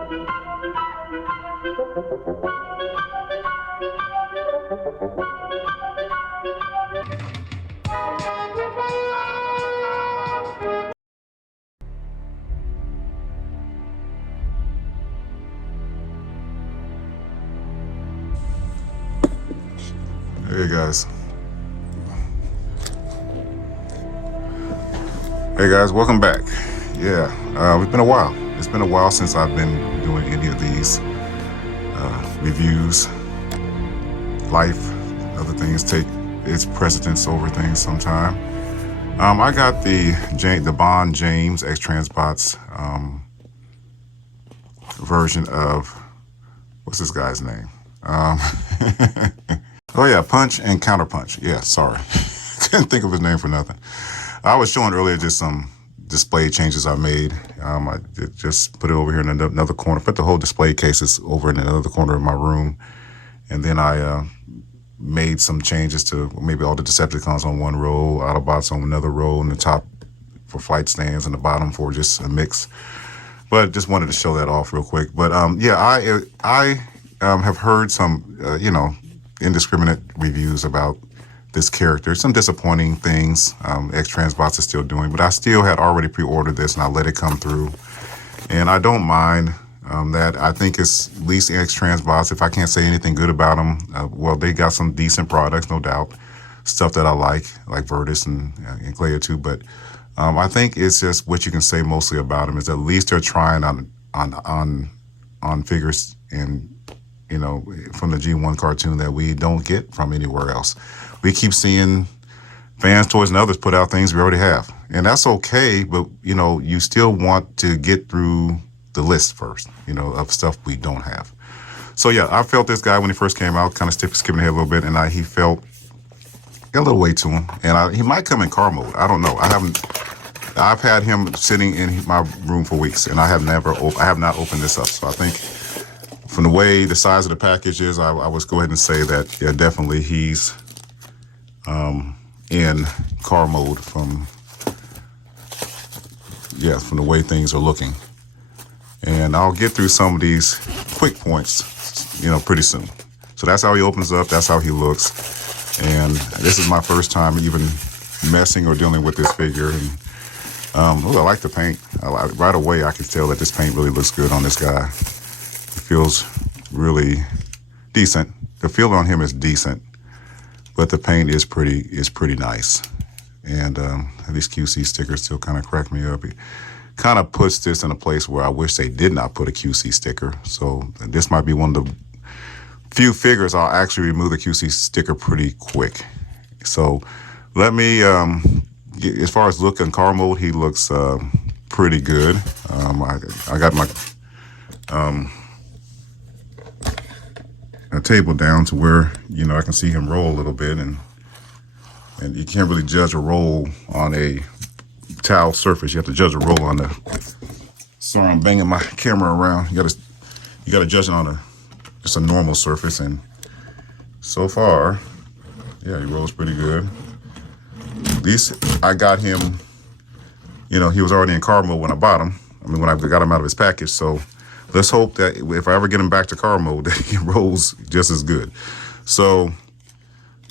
Hey guys. Hey guys, welcome back. Yeah, it's been a while. It's been a while since I've been doing any of these reviews. Life, other things take its precedence over things sometime. I got the Bond James Xtransbots version of, what's this guy's name? Oh yeah, Punch and Counterpunch. Yeah, sorry. Couldn't think of his name for nothing. I was showing earlier just some display changes I made. I just put it over here in another corner, put the whole display cases over in another corner of my room. And then I made some changes to maybe all the Decepticons on one row, Autobots on another row, and the top for flight stands and the bottom for just a mix. But just wanted to show that off real quick. But yeah, I have heard some, indiscriminate reviews about this character. Some disappointing things Xtransbots is still doing, but I still had already pre-ordered this and I let it come through. And I don't mind that. I think it's at least Xtransbots. If I can't say anything good about them, well, they got some decent products, no doubt. Stuff that I like Virtus and Clea too. But I think it's just what you can say mostly about them is at least they're trying on figures and from the G1 cartoon that we don't get from anywhere else. We keep seeing Fans Toys and others put out things we already have, and that's okay. But you still want to get through the list first, of stuff we don't have. So yeah, I felt this guy when he first came out, kind of skipping ahead a little bit, and he felt got a little weight to him, and he might come in car mode. I don't know. I've had him sitting in my room for weeks, and I have not opened this up. So I think from the way the size of the package is, I would go ahead and say that, yeah, definitely he's in car mode from the way things are looking. And I'll get through some of these quick points, pretty soon. So that's how he opens up. That's how he looks. And this is my first time even messing or dealing with this figure. And I like the paint. Right away, I can tell that this paint really looks good on this guy. It feels really decent. The feel on him is decent, but the paint is pretty nice. And these QC stickers still kind of crack me up. It kind of puts this in a place where I wish they did not put a QC sticker. So this might be one of the few figures I'll actually remove the QC sticker pretty quick. So let me, as far as look in car mode, he looks pretty good. I got my a table down to where I can see him roll a little bit, and you can't really judge a roll on a tile surface. You have to judge a roll on the. Sorry, I'm banging my camera around. You gotta judge it on just a normal surface, and so far, yeah, he rolls pretty good. At least I got him. He was already in car mode when I bought him. When I got him out of his package, so. Let's hope that if I ever get him back to car mode, that he rolls just as good. So,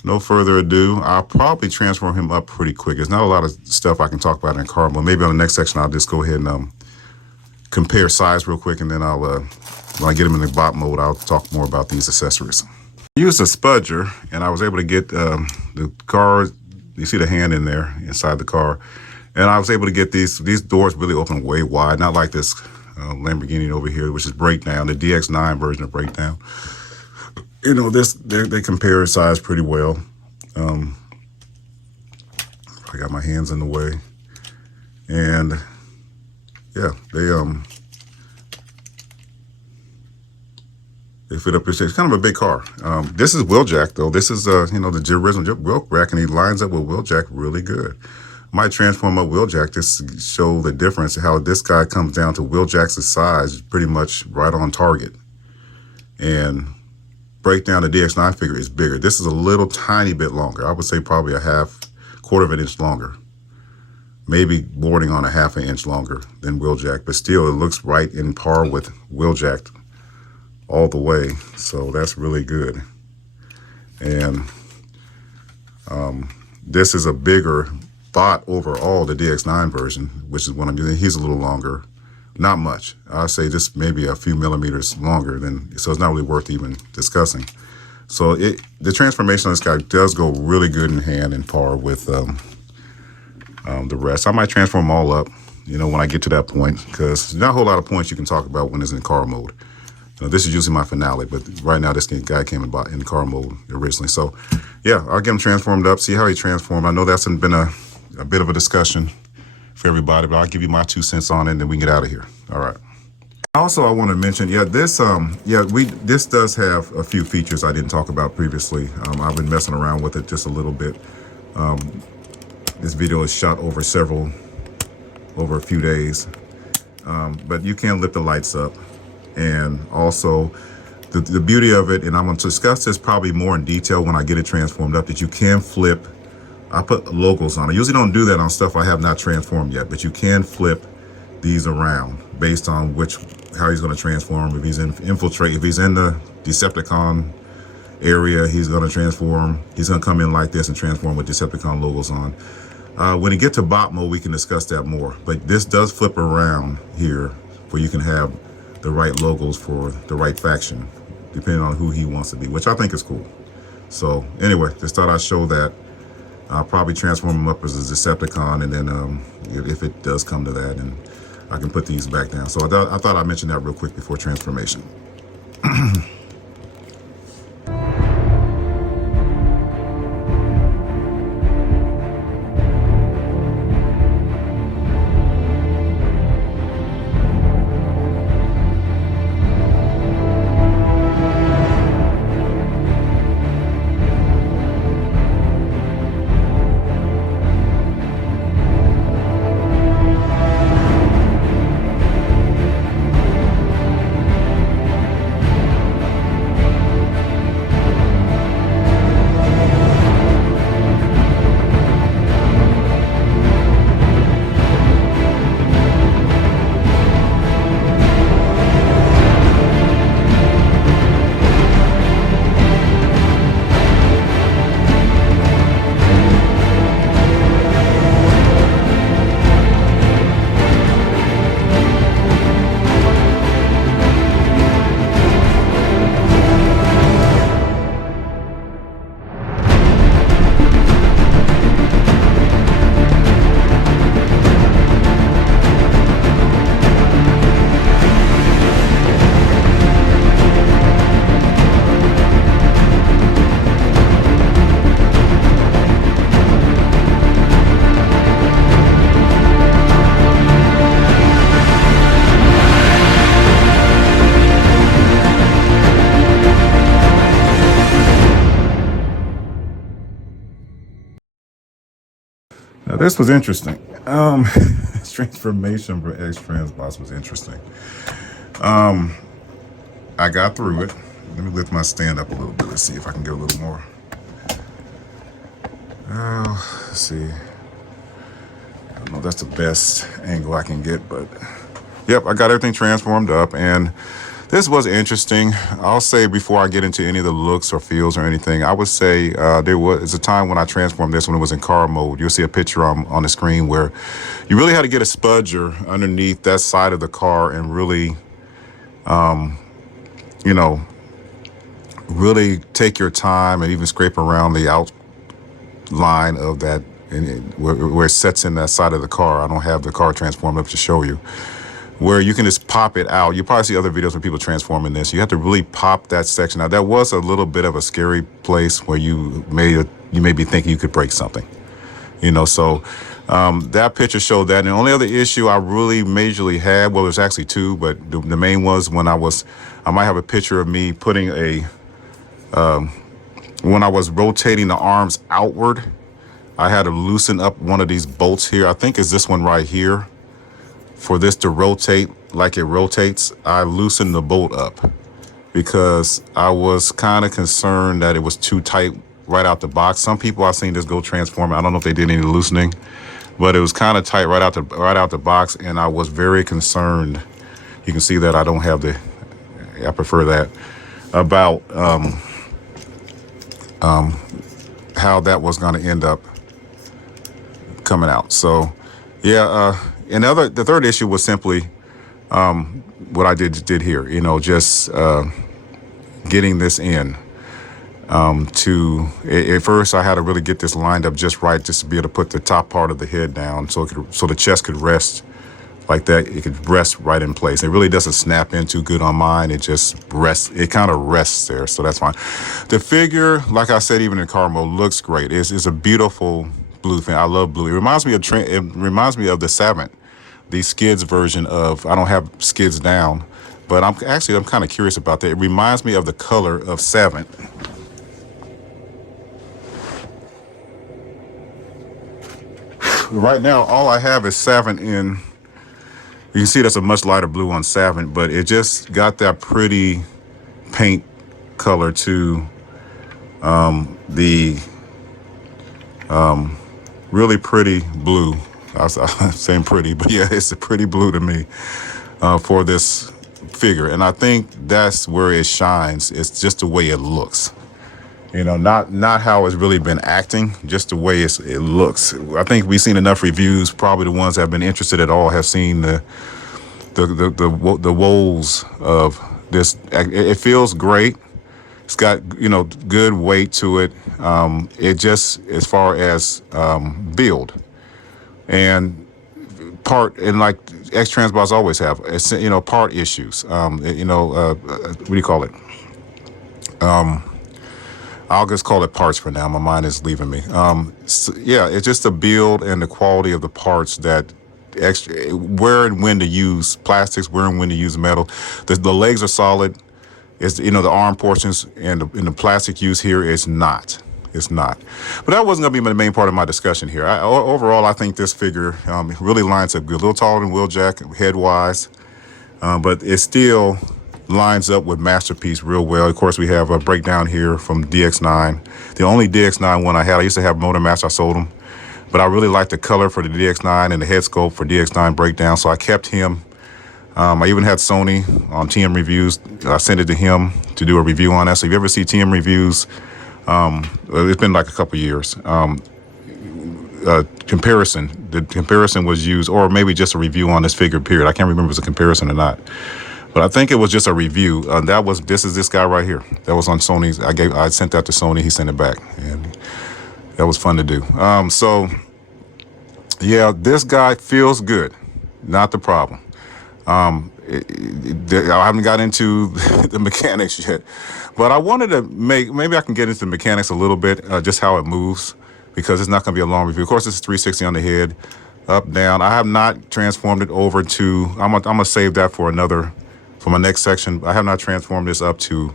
no further ado, I'll probably transform him up pretty quick. There's not a lot of stuff I can talk about in car mode. Maybe on the next section, I'll just go ahead and compare size real quick, and then I'll, when I get him in the bot mode, I'll talk more about these accessories. I used a spudger, and I was able to get the car. You see the hand in there inside the car, and I was able to get these doors really open way wide, not like this. Lamborghini over here, which is breakdown, the DX9 version of breakdown. They compare size pretty well. I got my hands in the way, and yeah, they fit up here. It's kind of a big car. This is Wheeljack though. This is the original Wheeljack, and he lines up with Wheeljack really good. Might transform up Wheeljack just to show the difference, how this guy comes down to Wheeljack's size, pretty much right on target. And breakdown, the DX9 figure is bigger. This is a little tiny bit longer. I would say probably a quarter of an inch longer. maybe bordering on a half an inch longer than Wheeljack, but still it looks right in par with Wheeljack all the way. So that's really good. And this is a bigger bot overall, the DX9 version, which is what I'm doing. He's a little longer, not much. I'll say just maybe a few millimeters longer than, so it's not really worth even discussing. So the transformation on this guy does go really good in hand and par with the rest. I might transform them all up, you know, when I get to that point, because there's not a whole lot of points you can talk about when it's in car mode. You know, this is usually my finale, but right now this guy came about in car mode originally. So yeah, I'll get him transformed up, see how he transformed. I know that's been a bit of a discussion for everybody, but I'll give you my 2 cents on it and then we can get out of here. All right. Also, I want to mention, this does have a few features I didn't talk about previously. I've been messing around with it just a little bit. This video is shot over a few days, but you can lift the lights up, and also the beauty of it, and I'm going to discuss this probably more in detail when I get it transformed up, that you can flip. I put logos on. I usually don't do that on stuff I have not transformed yet, but you can flip these around based on how he's going to transform. If he's in infiltrate, if he's in the Decepticon area, he's going to transform. He's going to come in like this and transform with Decepticon logos on. When you get to bot mode, we can discuss that more. But this does flip around here where you can have the right logos for the right faction, depending on who he wants to be, which I think is cool. So anyway, just thought I'd show that. I'll probably transform him up as a Decepticon, and then if it does come to that, and I can put these back down. So I thought I'd mention that real quick before transformation. Now this was interesting. This transformation for Xtransbots was interesting. I got through it. Let me lift my stand up a little bit. Let's see if I can get a little more. Let's see. I don't know if that's the best angle I can get, but yep, I got everything transformed up, and this was interesting. I'll say before I get into any of the looks or feels or anything, I would say there was a time when I transformed this when it was in car mode. You'll see a picture on the screen where you really had to get a spudger underneath that side of the car and really, really take your time and even scrape around the outline of that, where it sets in that side of the car. I don't have the car transformed up to show you, where you can just pop it out. You probably see other videos where people transforming this. You have to really pop that section out. That was a little bit of a scary place where you may be thinking you could break something, so that picture showed that. And the only other issue I really majorly had, well, there's actually two, but the main was when I might have a picture of me putting when I was rotating the arms outward, I had to loosen up one of these bolts here. I think it's this one right here. For this to rotate like it rotates, I loosened the bolt up because I was kind of concerned that it was too tight right out the box. Some people I've seen this go transform. I don't know if they did any loosening, but it was kind of tight right out the box, and I was very concerned. You can see that I don't have I prefer that, about how that was going to end up coming out. So yeah, and the third issue was simply what I did here, just getting this in. At first I had to really get this lined up just right, just to be able to put the top part of the head down so the chest could rest like that. It could rest right in place. It really doesn't snap in too good on mine. It just rests. It kind of rests there, so that's fine. The figure, like I said, even in car mode, looks great. It's a beautiful blue thing. I love blue. It reminds me of the Savant, the Skids version of. I don't have Skids down, but I'm kind of curious about that. It reminds me of the color of Savant. Right now, all I have is Savant in. You can see that's a much lighter blue on Savant, but it just got that pretty paint color to the really pretty blue. I'm saying pretty, but yeah, it's a pretty blue to me for this figure. And I think that's where it shines. It's just the way it looks. Not how it's really been acting, just the way it looks. I think we've seen enough reviews. Probably the ones that have been interested at all have seen the woes of this. It feels great. It's got good weight to it. It just, as far as build and part, and like Xtransbots always have, it's, part issues. What do you call it? I'll just call it parts for now. My mind is leaving me. Yeah, it's just the build and the quality of the parts that where and when to use plastics, where and when to use metal. The legs are solid. It's, the arm portions and the plastic use here is not. It's not. But that wasn't going to be the main part of my discussion here. Overall, I think this figure really lines up good. A little taller than Wheeljack head-wise, but it still lines up with Masterpiece real well. Of course, we have a breakdown here from DX9. The only DX9 one I had, I used to have Motor Master, I sold them. But I really liked the color for the DX9 and the head sculpt for DX9 breakdown, so I kept him. I even had Sony on TM Reviews. I sent it to him to do a review on that. So if you ever see TM Reviews, it's been like a couple years. The comparison was used, or maybe just a review on this figure, period. I can't remember if it was a comparison or not. But I think it was just a review. This is this guy right here. That was on Sony's. I sent that to Sony. He sent it back, and that was fun to do. So yeah, this guy feels good. Not the problem. I haven't got into the mechanics yet, but I wanted to maybe I can get into the mechanics a little bit, just how it moves, because it's not going to be a long review. Of course, it's 360 on the head, up, down. I have not transformed it over to. I'm gonna save that for my next section. I have not transformed this up to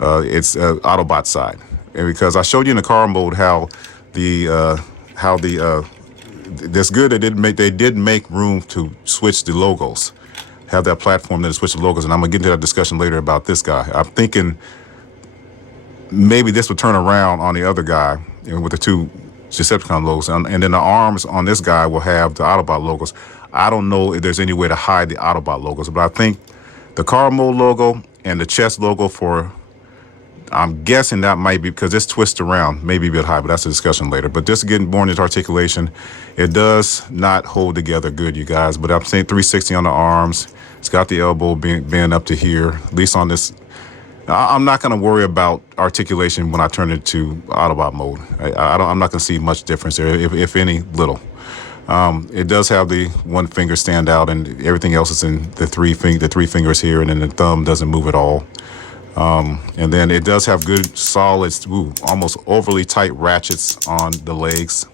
its Autobot side, and because I showed you in the car mode how that's good. They did make room to switch the logos, have that platform that switch the logos, and I'm gonna get into that discussion later about this guy. I'm thinking maybe this would turn around on the other guy, with the two Decepticon logos, and then the arms on this guy will have the Autobot logos. I don't know if there's any way to hide the Autobot logos, but I think the car mode logo and the chest logo I'm guessing that might be, because this twists around, maybe a bit high, but that's a discussion later. But just getting more into articulation, it does not hold together good, you guys. But I'm saying 360 on the arms. It's got the elbow being up to here, at least on this. I'm not going to worry about articulation when I turn it to Autobot mode. I'm not going to see much difference there, if any, little. It does have the one finger stand out, and everything else is in the three fingers here, and then the thumb doesn't move at all. And then it does have good, solid, almost overly tight ratchets on the legs.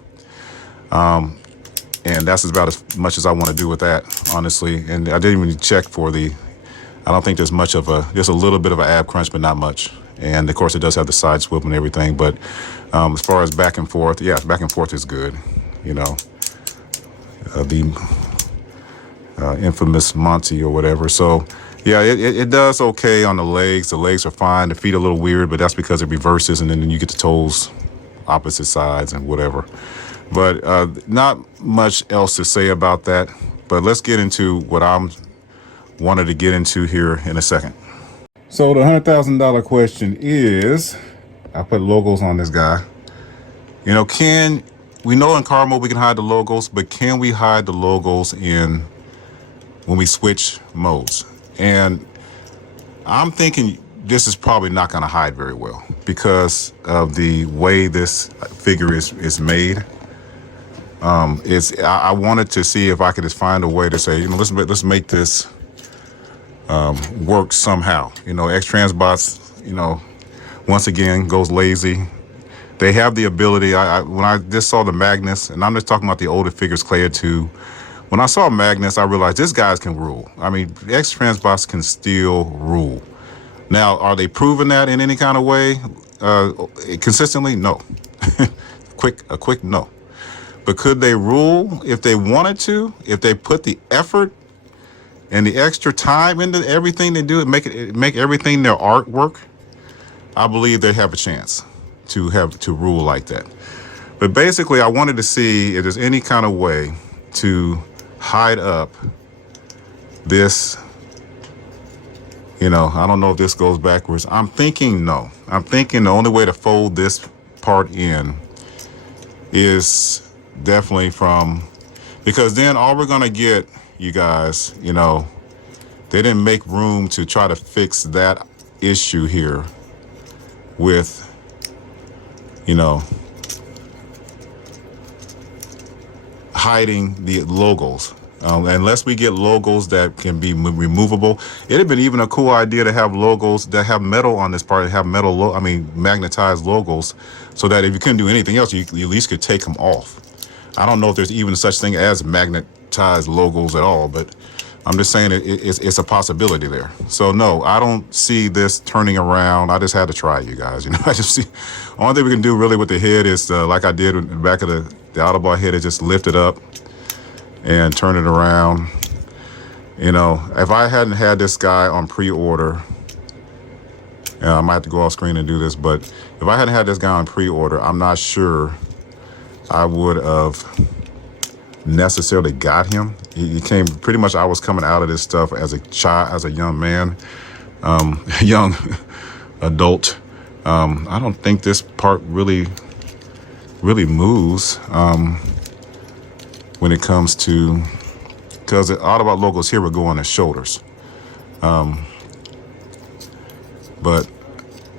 And that's about as much as I want to do with that, honestly. And I didn't even check for I don't think there's much of just a little bit of an ab crunch, but not much. And of course it does have the side swivel and everything, but as far as back and forth, yeah, back and forth is good, the infamous Monty or whatever. So yeah, it does okay on the legs. The legs are fine. The feet are a little weird, but that's because it reverses, and then you get the toes opposite sides and whatever. But not much else to say about that. But let's get into what I'm wanted to get into here in a second. So the $100,000 question is, I put logos on this guy. You know, we know in car mode we can hide the logos, but can we hide the logos when we switch modes? And I'm thinking this is probably not going to hide very well because of the way this figure is made. I wanted to see if I could just find a way to say, you know, let's make this work somehow. You know, Xtransbots, you know, once again goes lazy. They have the ability. When I just saw the Magnus, and I'm just talking about the older figures, Clay 2. When I saw Magnus, I realized this guys can rule. I mean, Xtransbots can still rule. Now, are they proving that in any kind of way consistently? No. A quick no. But could they rule if they wanted to? If they put the effort and the extra time into everything they do and make everything their artwork? I believe they have a chance to rule like that. But basically, I wanted to see if there's any kind of way to hide up this. You know, I don't know if this goes backwards. I'm thinking no. I'm thinking the only way to fold this part in is definitely because then all we're gonna get, you guys, you know, they didn't make room to try to fix that issue here with, you know, hiding the logos. Unless we get logos that can be removable. It'd have been even a cool idea to have logos that have metal on this part, have magnetized logos, so that if you couldn't do anything else, you at least could take them off. I don't know if there's even such thing as magnetized logos at all, but I'm just saying it's a possibility there. So no, I don't see this turning around. I just had to try, you guys. You know, I just see, only thing we can do really with the head is like I did in the back of the Autobot head, is just lift it up and turn it around. You know, if I hadn't had this guy on pre-order, I might have to go off screen and do this, but if I hadn't had this guy on pre-order, I'm not sure I would have necessarily got him. He came pretty much, I was coming out of this stuff as a child, as a young man, young adult. I don't think this part really moves when it comes to, because the Autobot logos here would go on his shoulders. But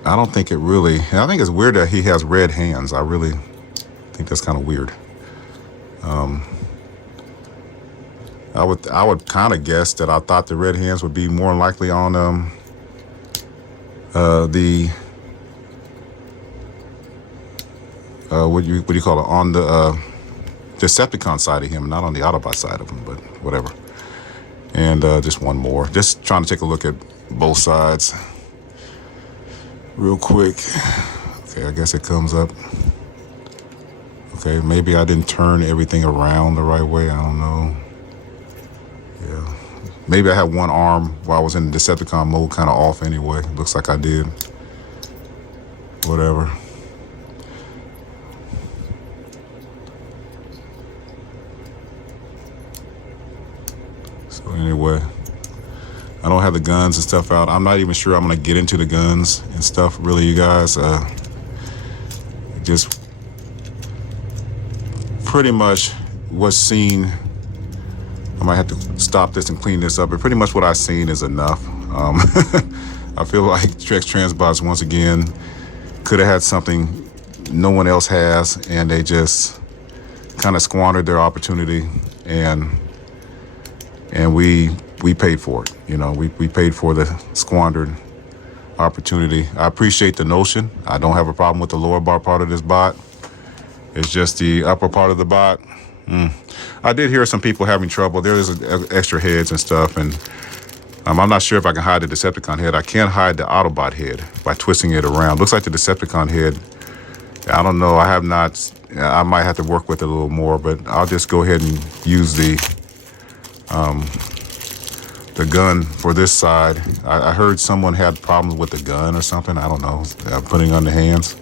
I don't think it really, and I think it's weird that he has red hands. I really think that's kind of weird. I would kind of guess that I thought the red hands would be more likely on the what do you call it, on the Decepticon side of him, not on the Autobot side of him, but whatever. And just one more, just trying to take a look at both sides real quick. Okay, I guess it comes up. Okay, maybe I didn't turn everything around the right way. I don't know. Yeah, maybe I had one arm while I was in the Decepticon mode kind of off anyway. Looks like I did. Whatever. So anyway, I don't have the guns and stuff out. I'm not even sure I'm gonna get into the guns and stuff, really, you guys. Just pretty much what's seen. I might have to stop this and clean this up, but pretty much what I've seen is enough. I feel like Xtransbots, once again, could have had something no one else has, and they just kind of squandered their opportunity, and we paid for it. You know, we paid for the squandered opportunity. I appreciate the notion. I don't have a problem with the lower bar part of this bot. It's just the upper part of the bot. I did hear some people having trouble. There is extra heads and stuff, and I'm not sure if I can hide the Decepticon head. I can hide the Autobot head by twisting it around. Looks like the Decepticon head, I don't know. I have not. I might have to work with it a little more, but I'll just go ahead and use the gun for this side. I heard someone had problems with the gun or something. I don't know, putting on the hands.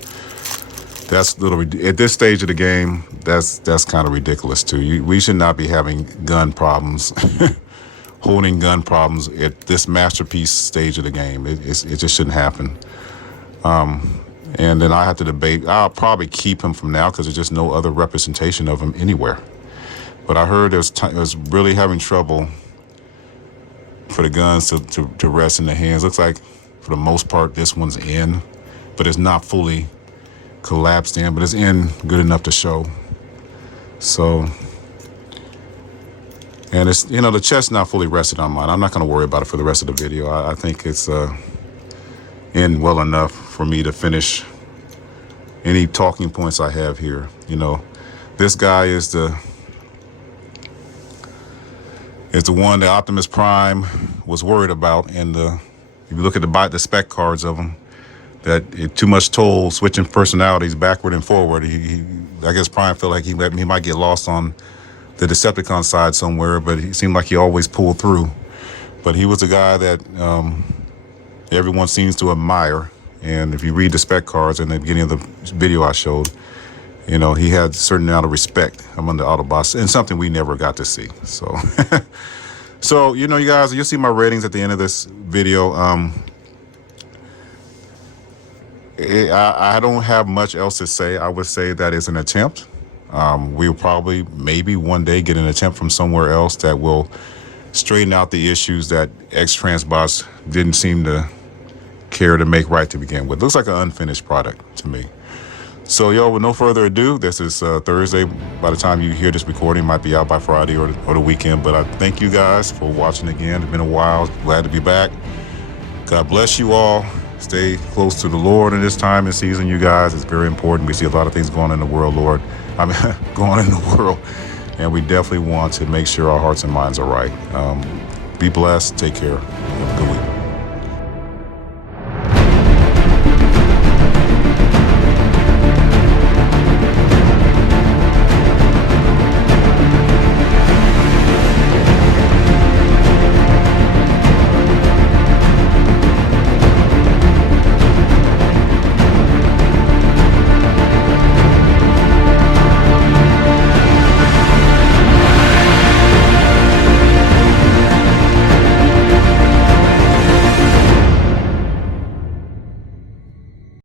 That's at this stage of the game. That's kind of ridiculous too. We should not be having gun problems, holding gun problems at this masterpiece stage of the game. It just shouldn't happen. And then I have to debate. I'll probably keep him from now because there's just no other representation of him anywhere. But I heard it was really having trouble for the guns to rest in the hands. Looks like for the most part this one's in, but it's not fully collapsed in, but it's in good enough to show. So, and it's, the chest's not fully rested on mine. I'm not going to worry about it for the rest of the video. I think it's in well enough for me to finish any talking points I have here. This guy is the one that Optimus Prime was worried about, and if you look at the spec cards of him, that too much toll switching personalities backward and forward. I guess Prime felt like he might get lost on the Decepticon side somewhere, but he seemed like he always pulled through. But he was a guy that everyone seems to admire, and if you read the spec cards in the beginning of the video I showed, he had a certain amount of respect among the Autobots, and something we never got to see. So, so you guys, you'll see my ratings at the end of this video. I don't have much else to say. I would say that it's an attempt. We'll probably maybe one day get an attempt from somewhere else that will straighten out the issues that Xtransbots didn't seem to care to make right to begin with. Looks like an unfinished product to me. So, with no further ado, this is Thursday. By the time you hear this recording, it might be out by Friday or the weekend. But I thank you guys for watching again. It's been a while. Glad to be back. God bless you all. Stay close to the Lord in this time and season, you guys. It's very important. We see a lot of things going on in the world, Lord. Going on in the world. And we definitely want to make sure our hearts and minds are right. Be blessed. Take care.